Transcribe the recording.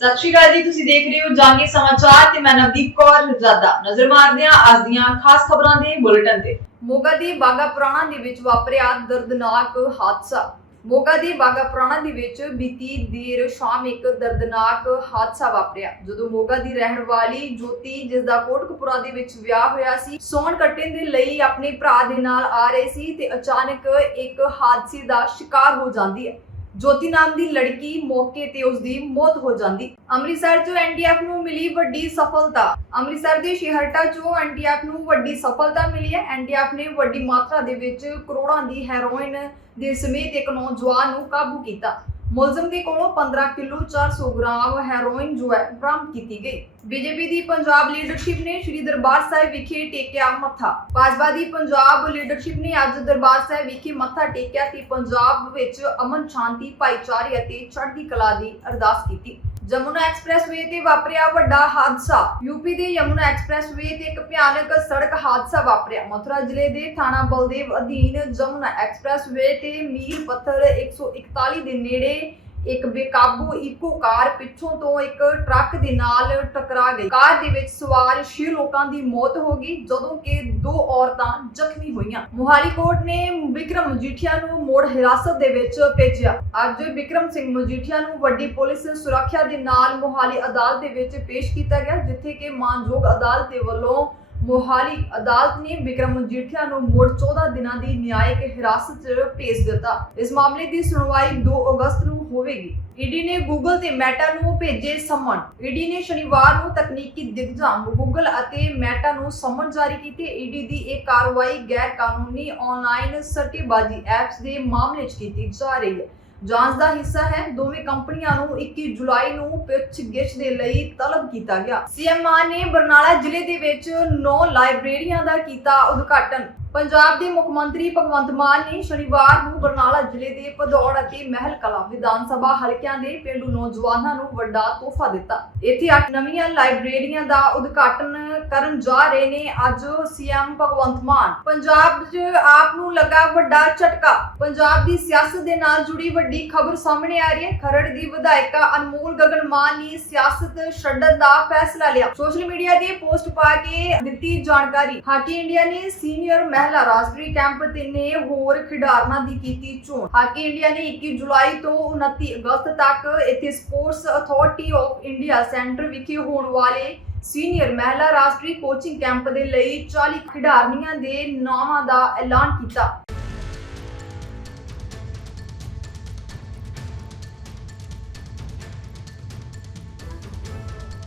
ਸਤਿ ਸ਼੍ਰੀ ਅਕਾਲ ਜੀ, ਤੁਸੀਂ ਦੇਖ ਰਹੇ ਹੋ ਜਾਂਗੇ ਸਮਾਚਾਰ ਤੇ ਮੈਂ ਨਵਦੀਪ ਕੌਰ ਰਜ਼ਾਦਾ ਨਜ਼ਰ ਮਾਰਦੇ ਹਾਂ ਅੱਜ ਦੀਆਂ ਖਾਸ ਖਬਰਾਂ ਦੇ ਬੁਲੇਟਿਨ ਤੇ। ਮੋਗਾ ਦੀ ਬਾਗਾ ਪੁਰਾਣਾ ਦੇ ਵਿੱਚ ਵਾਪਰਿਆ ਦਰਦਨਾਕ ਹਾਦਸਾ। ਮੋਗਾ ਦੀ ਬਾਗਾ ਪੁਰਾਣਾ ਦੇ ਵਿੱਚ ਬੀਤੀ ਦੇਰ ਸ਼ਾਮ ਇੱਕ ਦਰਦਨਾਕ ਹਾਦਸਾ ਵਾਪਰਿਆ। ਜਦੋਂ ਮੋਗਾ ਦੀ ਰਹਿਣ ਵਾਲੀ ਜੋਤੀ, ਜਿਸ ਦਾ ਕੋਟਕਪੁਰਾ ਦੇ ਵਿੱਚ ਵਿਆਹ ਹੋਇਆ ਸੀ, ਸੌਣ ਕੱਟਣ ਦੇ ਲਈ ਆਪਣੇ ਭਰਾ ਦੇ ਨਾਲ ਆ ਰਹੇ ਸੀ ਤੇ ਅਚਾਨਕ ਇੱਕ ਹਾਦਸੇ ਦਾ ਸ਼ਿਕਾਰ ਹੋ ਜਾਂਦੀ ਹੈ। ਜੋਤੀ ਨਾਮ ਦੀ ਲੜਕੀ ਮੌਕੇ ਤੇ ਉਸ ਦੀ ਮੌਤ ਹੋ ਜਾਂਦੀ। ਅੰਮ੍ਰਿਤਸਰ 'ਚ ਐਨਡੀਐਫ ਨੂੰ ਮਿਲੀ ਵੱਡੀ ਸਫਲਤਾ। ਅੰਮ੍ਰਿਤਸਰ ਦੇ ਸ਼ਹਿਰਟਾ 'ਚੋਂ ਐਨਡੀਐਫ ਨੂੰ ਵੱਡੀ ਸਫਲਤਾ ਮਿਲੀ ਹੈ। ਐਨਡੀਐਫ ਨੇ ਵੱਡੀ ਮਾਤਰਾ ਦੇ ਵਿੱਚ ਕਰੋੜਾਂ ਦੀ ਹੈਰੋਇਨ ਦੇ ਸਮੇਤ ਇੱਕ ਨੌਜਵਾਨ ਨੂੰ ਕਾਬੂ ਕੀਤਾ। ਮੁਲਜ਼ਮ ਦੇ ਕੋਲੋਂ 15 ਕਿਲੋ 400 ਗ੍ਰਾਮ ਹੈਰੋਇਨ ਜੋ ਹੈ, ਬਰਾਮਦ ਕੀਤੀ ਗਈ। ਬੀਜੇਪੀ ਦੀ ਪੰਜਾਬ ਲੀਡਰਸ਼ਿਪ ਨੇ ਸ੍ਰੀ ਦਰਬਾਰ ਸਾਹਿਬ ਵਿਖੇ ਟੇਕਿਆ ਮੱਥਾ। ਭਾਜਪਾ ਦੀ ਪੰਜਾਬ ਲੀਡਰਸ਼ਿਪ ਨੇ ਅੱਜ ਦਰਬਾਰ ਸਾਹਿਬ ਵਿਖੇ ਮੱਥਾ ਟੇਕਿਆ ਤੇ ਪੰਜਾਬ ਵਿੱਚ ਅਮਨ ਸ਼ਾਂਤੀ, ਭਾਈਚਾਰੇ ਅਤੇ ਚੜ੍ਹਦੀ ਕਲਾ ਦੀ ਅਰਦਾਸ ਕੀਤੀ। ਜਮੁਨਾ ਐਕਸਪ੍ਰੈਸਵੇ ਤੇ ਵਾਪਰਿਆ ਵੱਡਾ ਹਾਦਸਾ। ਯੂਪੀ ਦੇ ਯਮੁਨਾ ਐਕਸਪ੍ਰੈਸਵੇ ਤੇ ਇੱਕ ਭਿਆਨਕ ਸੜਕ ਹਾਦਸਾ ਵਾਪਰਿਆ। ਮਥੁਰਾ ਜ਼ਿਲ੍ਹੇ ਦੇ ਥਾਣਾ ਬਲਦੇਵ ਅਧੀਨ ਜਮੁਨਾ ਐਕਸਪ੍ਰੈਸਵੇ ਤੇ ਮੀਰ ਪੱਥਰ 141 ਦੇ ਨੇੜੇ ਇੱਕ ਬੇਕਾਬੂ ਇਕੋ ਕਾਰ ਪਿੱਛੋਂ ਤੋਂ ਇੱਕ ਟਰੱਕ ਦੇ ਨਾਲ ਟਕਰਾ ਗਈ। ਕਾਰ ਦੇ ਵਿੱਚ ਸਵਾਰ 6 ਲੋਕਾਂ ਦੀ ਮੌਤ ਹੋ ਗਈ, ਜਦੋਂ ਕਿ ਦੋ ਔਰਤਾਂ ਜ਼ਖਮੀ ਹੋਈਆਂ। ਮੁਹਾਲੀ ਕੋਰਟ ਨੇ ਵਿਕਰਮ ਮਜੀਠੀਆ ਨੂੰ ਮੋੜ ਹਿਰਾਸਤ ਦੇ ਵਿੱਚ ਭੇਜਿਆ। ਅੱਜ ਵਿਕਰਮ ਸਿੰਘ ਮਜੀਠੀਆ ਨੂੰ ਵੱਡੀ ਪੁਲਿਸ ਸੁਰੱਖਿਆ ਦੇ ਨਾਲ ਮੁਹਾਲੀ ਅਦਾਲਤ ਦੇ ਵਿੱਚ ਪੇਸ਼ ਕੀਤਾ ਗਿਆ, ਜਿੱਥੇ ਕਿ ਮਾਨਯੋਗ ਅਦਾਲਤ ਦੇ ਵੱਲੋਂ ਮੋਹਾਲੀ ਅਦਾਲਤ ਨੇ ਵਿਕਰਮ ਮਜੀਠੀਆ ਨੂੰ ਮੁੜ 14 ਦਿਨਾਂ ਦੀ ਨਿਆਇਕ ਹਿਰਾਸਤ 'ਚ ਭੇਜ ਦਿੱਤਾ। ਇਸ ਮਾਮਲੇ ਦੀ ਸੁਣਵਾਈ 2 ਅਗਸਤ ਨੂੰ ਹੋਵੇਗੀ। ਈਡੀ ਨੇ ਗੂਗਲ ਤੇ ਮੈਟਾ ਨੂੰ ਭੇਜੇ ਸਮਨ। ਈਡੀ ਨੇ ਸ਼ਨੀਵਾਰ ਨੂੰ ਤਕਨੀਕੀ ਦਿਗਜਾਮ ਗੂਗਲ ਅਤੇ ਮੈਟਾ ਨੂੰ ਸਮਨ ਜਾਰੀ ਕੀਤੇ। ਈਡੀ ਦੀ ਇਹ ਕਾਰਵਾਈ ਗੈਰ ਕਾਨੂੰਨੀ ਆਨਲਾਈਨ ਸੱਟੇਬਾਜ਼ੀ ਐਪਸ ਦੇ ਮਾਮਲੇ 'ਚ ਕੀਤੀ ਜਾ ਰਹੀ ਹੈ। ਜਾਂਚ ਦਾ ਹਿੱਸਾ ਹੈ। ਦੋਵੇਂ ਕੰਪਨੀਆਂ ਨੂੰ 21 ਜੁਲਾਈ ਨੂੰ ਪੁੱਛਗਿੱਛ ਦੇ ਲਈ ਤਲਬ ਕੀਤਾ ਗਿਆ। ਸੀਐਮਆਰ ਨੇ ਬਰਨਾਲਾ ਜ਼ਿਲ੍ਹੇ ਦੇ ਵਿੱਚ 9 ਲਾਇਬ੍ਰੇਰੀਆਂ ਦਾ ਕੀਤਾ ਉਦਘਾਟਨ। ਪੰਜਾਬ ਦੇ ਮੁੱਖ ਮੰਤਰੀ ਭਗਵੰਤ ਮਾਨ ਨੇ ਸ਼ਨੀਵਾਰ ਨੂੰ ਬਰਨਾਲਾ ਜ਼ਿਲ੍ਹੇ ਦੇ ਭਦੌੜ ਅਤੇ ਮਹਿਲ ਕਲਾਂ ਵਿਧਾਨ ਸਭਾ ਹਲਕਿਆਂ ਦੇ ਪੇਂਡੂ ਨੌਜਵਾਨਾਂ ਨੂੰ ਵੱਡਾ ਤੋਹਫਾ ਦਿੱਤਾ। ਇੱਥੇ ਅੱਠ ਨਵੀਆਂ ਲਾਇਬ੍ਰੇਰੀਆਂ ਦਾ ਉਦਘਾਟਨ ਕਰਨ ਜਾ ਰਹੇ ਨੇ ਅੱਜ ਸੀਐਮ ਭਗਵੰਤ ਮਾਨ। ਪੰਜਾਬ 'ਚ ਆਪ ਨੂੰ ਲੱਗਾ ਵੱਡਾ ਝਟਕਾ। ਪੰਜਾਬ ਦੀ ਸਿਆਸਤ ਦੇ ਨਾਲ ਜੁੜੀ ਵੱਡੀ ਖਬਰ ਸਾਹਮਣੇ ਆ ਰਹੀ ਹੈ। ਖਰੜ ਦੀ ਵਿਧਾਇਕਾ ਅਨਮੋਲ ਗਗਨ ਮਾਨ ਨੇ ਸਿਆਸਤ ਛੱਡਣ ਦਾ ਫੈਸਲਾ ਲਿਆ। ਸੋਸ਼ਲ ਮੀਡੀਆ ਤੇ ਪੋਸਟ ਪਾ ਕੇ ਦਿੱਤੀ ਜਾਣਕਾਰੀ। ਹਾਕੀ ਇੰਡੀਆ ਨੇ ਸੀਨੀਅਰ ਮਹਿਲ ਰਾਸ਼ਟਰੀ ਕੈਂਪ ਤੇ ਨੇ ਹੋਰ ਖਿਡਾਰਨਾਂ ਦੀ ਕੀਤੀ ਚੋਣ। ਹਾਕੀ ਇੰਡੀਆ ਨੇ 21 ਜੁਲਾਈ ਤੋਂ 29 ਅਗਸਤ ਤੱਕ ਇੱਥੇ sports authority of India centre ਵਿਖੇ ਹੋਣ ਵਾਲੇ ਸੀਨੀਅਰ ਮਹਿਲਾ ਰਾਸ਼ਟਰੀ ਕੋਚਿੰਗ ਕੈਂਪ ਦੇ ਲਈ 40 ਖਿਡਾਰਨੀਆਂ ਦੇ ਨਾਵਾਂ ਦਾ ਐਲਾਨ ਕੀਤਾ।